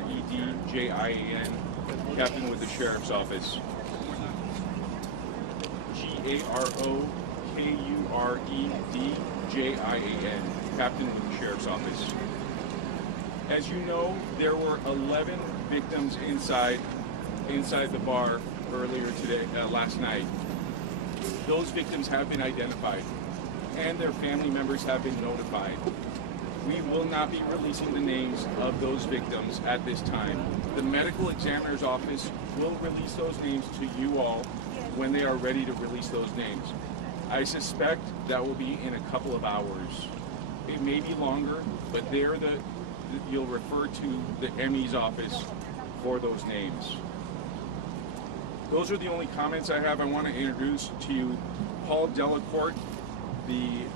G-A-R-E-D-J-I-A-N, captain with the Sheriff's Office. G-A-R-O-K-U-R-E-D-J-I-A-N, captain with the Sheriff's Office. As you know, there were 11 victims inside the bar earlier today, last night. Those victims have been identified, and their family members have been notified. We will not be releasing the names of those victims at this time. The medical examiner's office will release those names to you all when they are ready to release those names. I suspect that will be in a couple of hours. It may be longer, but you'll refer to the ME's office for those names. Those are the only comments I have. I want to introduce to you Paul Delacourt, the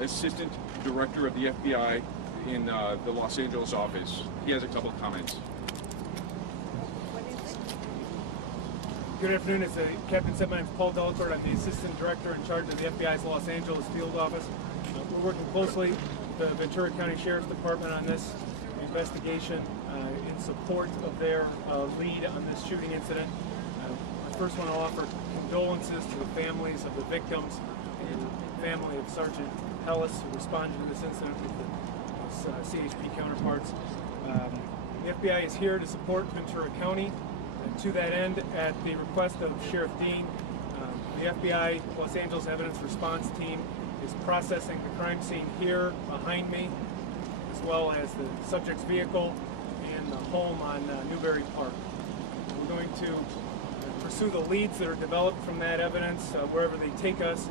Assistant Director of the FBI in the Los Angeles office. He has a couple of comments. Good afternoon. As Captain said, my name is Paul Delacourt. I'm the Assistant Director in charge of the FBI's Los Angeles field office. We're working closely with the Ventura County Sheriff's Department on this investigation in support of their lead on this shooting incident. I first want to offer condolences to the families of the victims and the family of Sergeant Hellis, who responded to this incident with his CHP counterparts. The FBI is here to support Ventura County. And to that end, at the request of Sheriff Dean, the FBI Los Angeles Evidence Response Team is processing the crime scene here behind me, as well as the subject's vehicle and the home on Newberry Park. We're going to pursue the leads that are developed from that evidence wherever they take us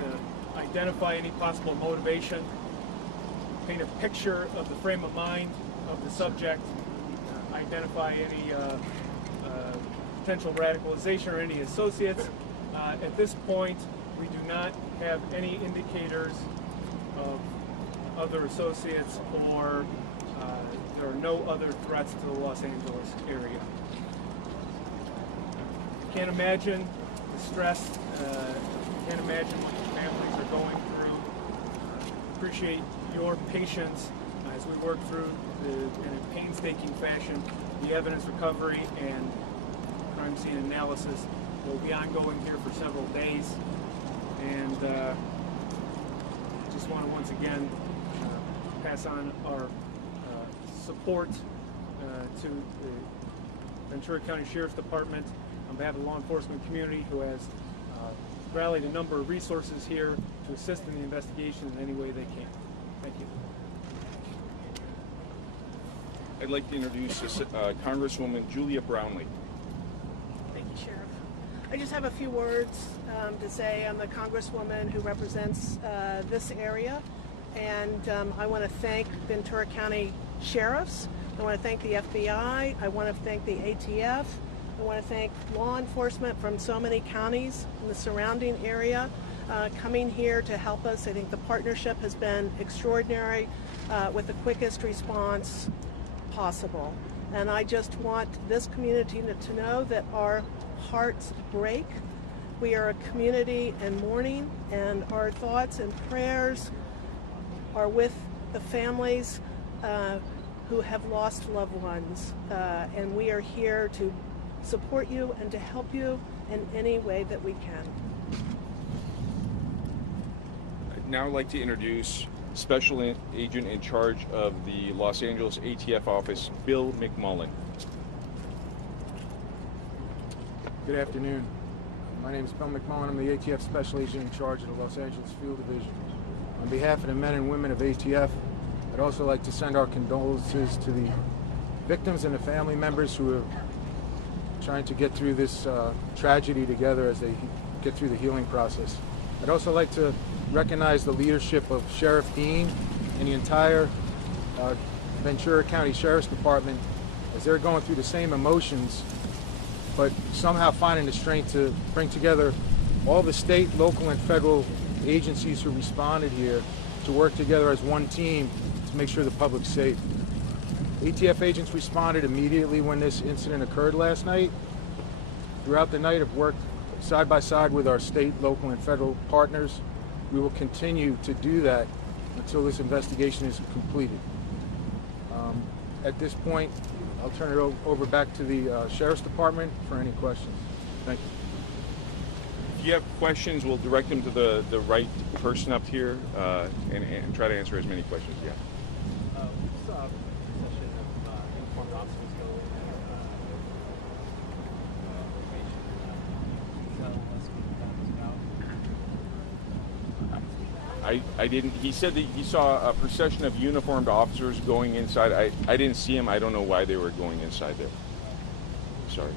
to identify any possible motivation, paint a picture of the frame of mind of the subject, identify any potential radicalization or any associates. At this point, we do not have any indicators of other associates, or there are no other threats to the Los Angeles area. Can't imagine the stress, can't imagine what the families are going through. Appreciate your patience as we work through in a painstaking fashion the evidence recovery and crime scene analysis. Will be ongoing here for several days, and just want to once again pass on our support to the Ventura County Sheriff's Department on behalf of the law enforcement community, who has rallied a number of resources here to assist in the investigation in any way they can. Thank you. I'd like to introduce Congresswoman Julia Brownlee. Thank you, Sheriff. I just have a few words to say. I'm the Congresswoman who represents this area, and I want to thank Ventura County Sheriffs. I want to thank the FBI. I want to thank the ATF. I want to thank law enforcement from so many counties in the surrounding area coming here to help us. I think the partnership has been extraordinary with the quickest response possible. And I just want this community to know that our hearts break. We are a community in mourning, and our thoughts and prayers are with the families who have lost loved ones. And we are here to support you and to help you in any way that we can. I'd now like to introduce Special Agent in charge of the Los Angeles ATF office, Bill McMullen. Good afternoon. My name is Bill McMullen. I'm the ATF Special Agent in charge of the Los Angeles Field Division. On behalf of the men and women of ATF, I'd also like to send our condolences to the victims and the family members who are trying to get through this tragedy together as they get through the healing process. I'd also like to recognize the leadership of Sheriff Dean and the entire Ventura County Sheriff's Department as they're going through the same emotions, but somehow finding the strength to bring together all the state, local, and federal agencies who responded here to work together as one team to make sure the public's safe. ATF agents responded immediately when this incident occurred last night. Throughout the night, have worked side by side with our state, local, and federal partners. We will continue to do that until this investigation is completed. at this point, I'll turn it over back to the Sheriff's Department for any questions. Thank you. If you have questions, we'll direct them to the right person up here and try to answer as many questions. Yeah. I didn't. He said that he saw a procession of uniformed officers going inside. I didn't see him. I don't know why they were going inside there. Sorry.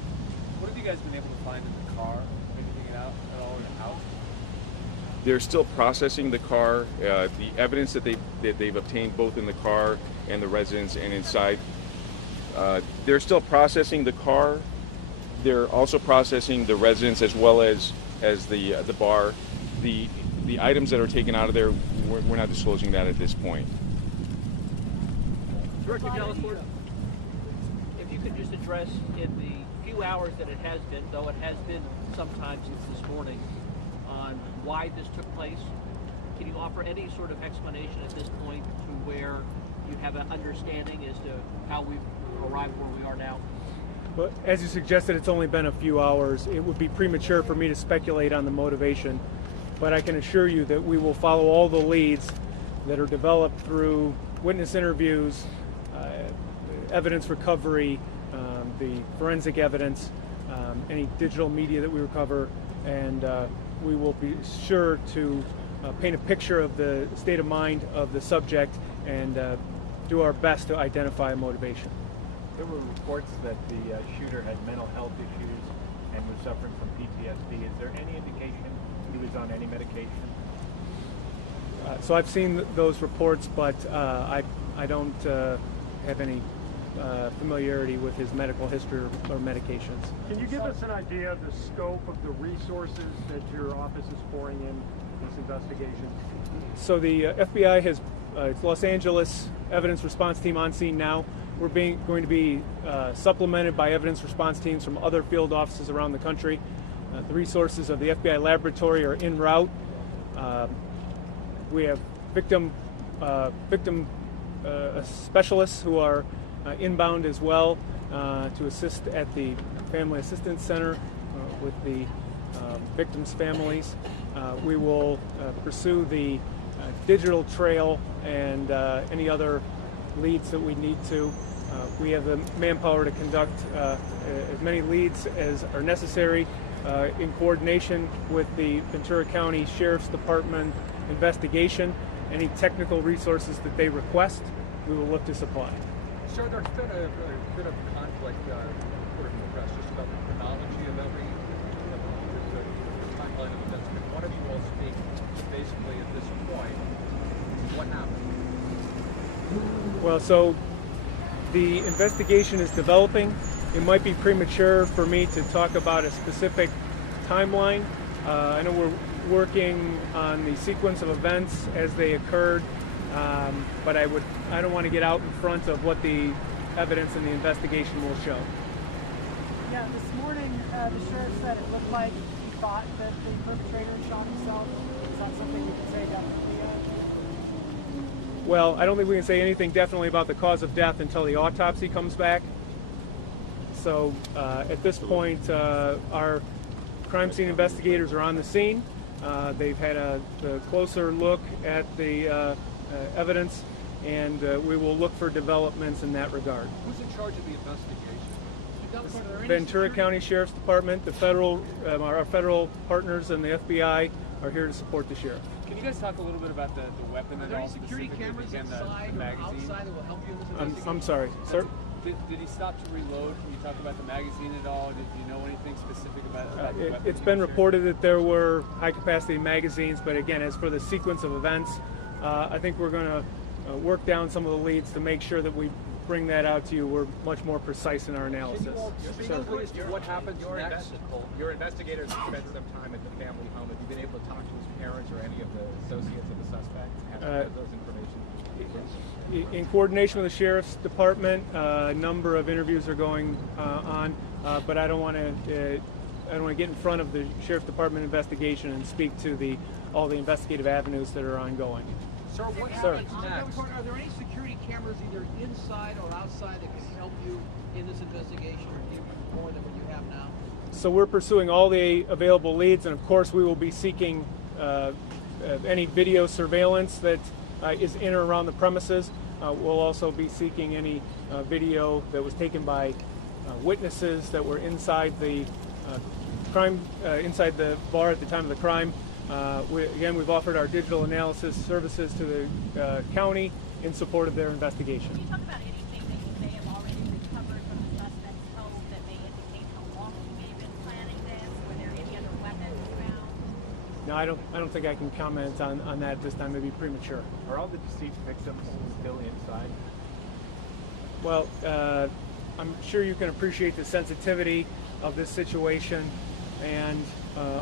What have you guys been able to find in the car? Anything out at all in the house? They're still processing the car. The evidence that they've obtained both in the car and the residence and inside. They're still processing the car. They're also processing the residence as well as the bar. The items that are taken out of there, we're not disclosing that at this point. Director Delacourt, if you could just address in the few hours that it has been, though it has been some time since this morning, on why this took place. Can you offer any sort of explanation at this point to where you have an understanding as to how we've arrived where we are now? But as you suggested, it's only been a few hours. It would be premature for me to speculate on the motivation, but I can assure you that we will follow all the leads that are developed through witness interviews, evidence recovery, the forensic evidence, any digital media that we recover, and we will be sure to paint a picture of the state of mind of the subject and do our best to identify a motivation. There were reports that the shooter had mental health issues and was suffering from PTSD. Is there any indication he was on any medication? So I've seen those reports, but I don't have any familiarity with his medical history or medications. Can you give us an idea of the scope of the resources that your office is pouring in this investigation? So the FBI has its Los Angeles evidence response team on scene now. We're going to be supplemented by evidence response teams from other field offices around the country. The resources of the FBI laboratory are en route. We have victim specialists who are inbound as well to assist at the Family Assistance Center with the victims' families. We will pursue the digital trail and any other leads that we need to. We have the manpower to conduct as many leads as are necessary in coordination with the Ventura County Sheriff's Department investigation. Any technical resources that they request, we will look to supply. Sir, there's been a bit of conflict according to the press just about the chronology of every timeline of events. Can one of you all speak basically at this point what happened? Well, so the investigation is developing. It might be premature for me to talk about a specific timeline. I know we're working on the sequence of events as they occurred, but I don't want to get out in front of what the evidence in the investigation will show. Yeah, this morning the sheriff said it looked like he thought that the perpetrator shot himself. Is that something you can say definitely? Well, I don't think we can say anything definitely about the cause of death until the autopsy comes back. So at this point, our crime scene investigators are on the scene. They've had a closer look at the evidence, and we will look for developments in that regard. Who's in charge of the investigation? Ventura County Sheriff's Department, our federal partners and the FBI are here to support the sheriff. Can you guys talk a little bit about the weapon and all security cameras inside the magazine? outside that will help you in this investigation? I'm sorry, sir? Did he stop to reload? Can you talk about the magazine at all? Did you know anything specific about the weapon? It's been reported that there were high-capacity magazines, but again, as for the sequence of events, I think we're going to work down some of the leads to make sure that we bring that out to you. We're much more precise in our analysis. What happens next? Your investigators have spent some time at the family home. Have you been able to talk to his parents or any of the associates of the suspect? Have those information? In coordination with the Sheriff's Department, a number of interviews are going on, but I don't want to get in front of the Sheriff's Department investigation and speak to all the investigative avenues that are ongoing. Sir, what Sir. happens next? Are there any security cameras either inside or outside that can help you in this investigation or give you more than what you have now? So we're pursuing all the available leads, and of course we will be seeking any video surveillance that is in or around the premises. We'll also be seeking any video that was taken by witnesses that were inside the crime, inside the bar at the time of the crime. We've offered our digital analysis services to the county in support of their investigation. Can you talk about anything that you may have already recovered from the suspect's home that may indicate how long he may have been planning this? Were there any other weapons found? No, I don't think I can comment on that this time. It'd be premature. Are all the deceased victims still inside? Well, I'm sure you can appreciate the sensitivity of this situation and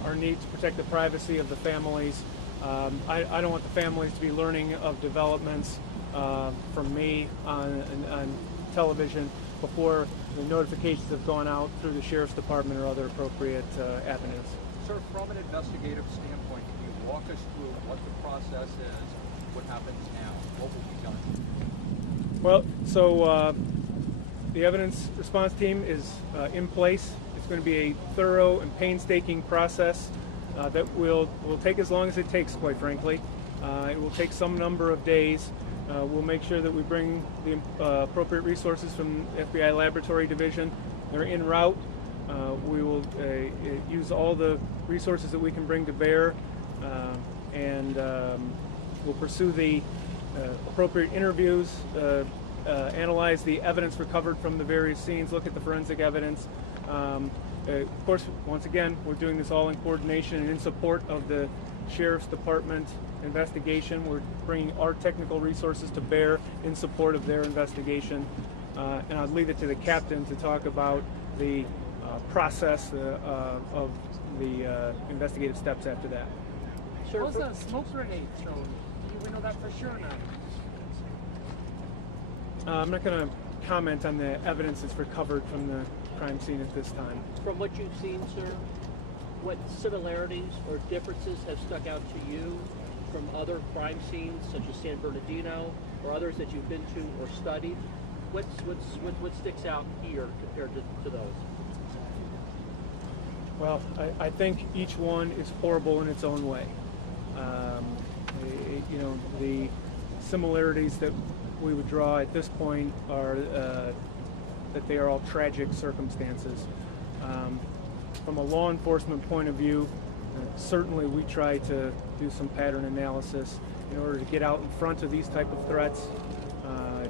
our need to protect the privacy of the families. I don't want the families to be learning of developments from me on television before the notifications have gone out through the Sheriff's Department or other appropriate avenues. Sir, from an investigative standpoint, can you walk us through what the process is, what happens now, what will be done? Well, so the evidence response team is in place. It's going to be a thorough and painstaking process that will take as long as it takes, quite frankly. It will take some number of days. We'll make sure that we bring the appropriate resources from the FBI Laboratory Division. They're en route. We will use all the resources that we can bring to bear, and we'll pursue the appropriate interviews, analyze the evidence recovered from the various scenes, look at the forensic evidence. Of course, once again, we're doing this all in coordination and in support of the Sheriff's Department investigation. We're bringing our technical resources to bear in support of their investigation. And I'll leave it to the captain to talk about the process of the investigative steps after that. Sure. Was a smoke grenade thrown? We know that for sure now. I'm not going to comment on the evidence that's recovered from the crime scene at this time. From what you've seen, sir, what similarities or differences have stuck out to you from other crime scenes, such as San Bernardino, or others that you've been to or studied? What sticks out here compared to those? Well, I think each one is horrible in its own way. The similarities that we would draw at this point are that they are all tragic circumstances. From a law enforcement point of view, certainly we try to do some pattern analysis in order to get out in front of these type of threats,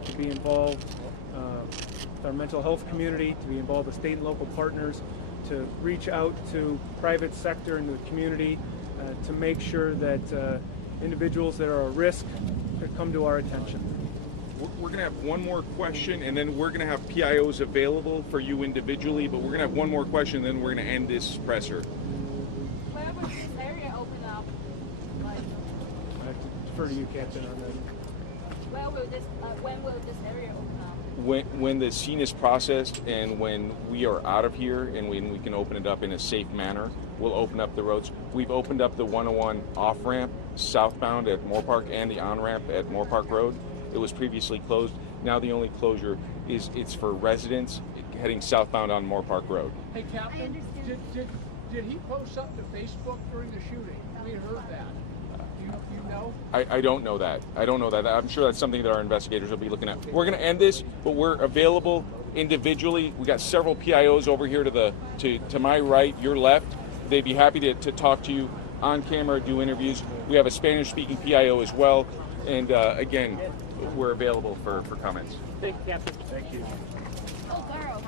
to be involved with our mental health community, to be involved with state and local partners, to reach out to private sector and the community to make sure that individuals that are at risk come to our attention. We're going to have one more question, and then we're going to have PIOs available for you individually, but we're going to have one more question, and then we're going to end this presser. Where will this area open up? Like, I have to defer to you, Captain, on that. when will this area open up? When the scene is processed and when we are out of here and when we can open it up in a safe manner, we'll open up the roads. We've opened up the 101 off-ramp southbound at Moore Park and the on-ramp at Moore Park Road. It was previously closed. Now the only closure is it's for residents heading southbound on Moore Park Road. Hey, Captain, did he post something to Facebook during the shooting? We heard that. You know? I don't know that. I don't know that. I'm sure that's something that our investigators will be looking at. We're going to end this, but we're available individually. We got several PIOs over here to my right, your left. They'd be happy to talk to you on camera, do interviews. We have a Spanish-speaking PIO as well. And again, we're available for comments. Thank you, Captain. Thank you. Oh, girl.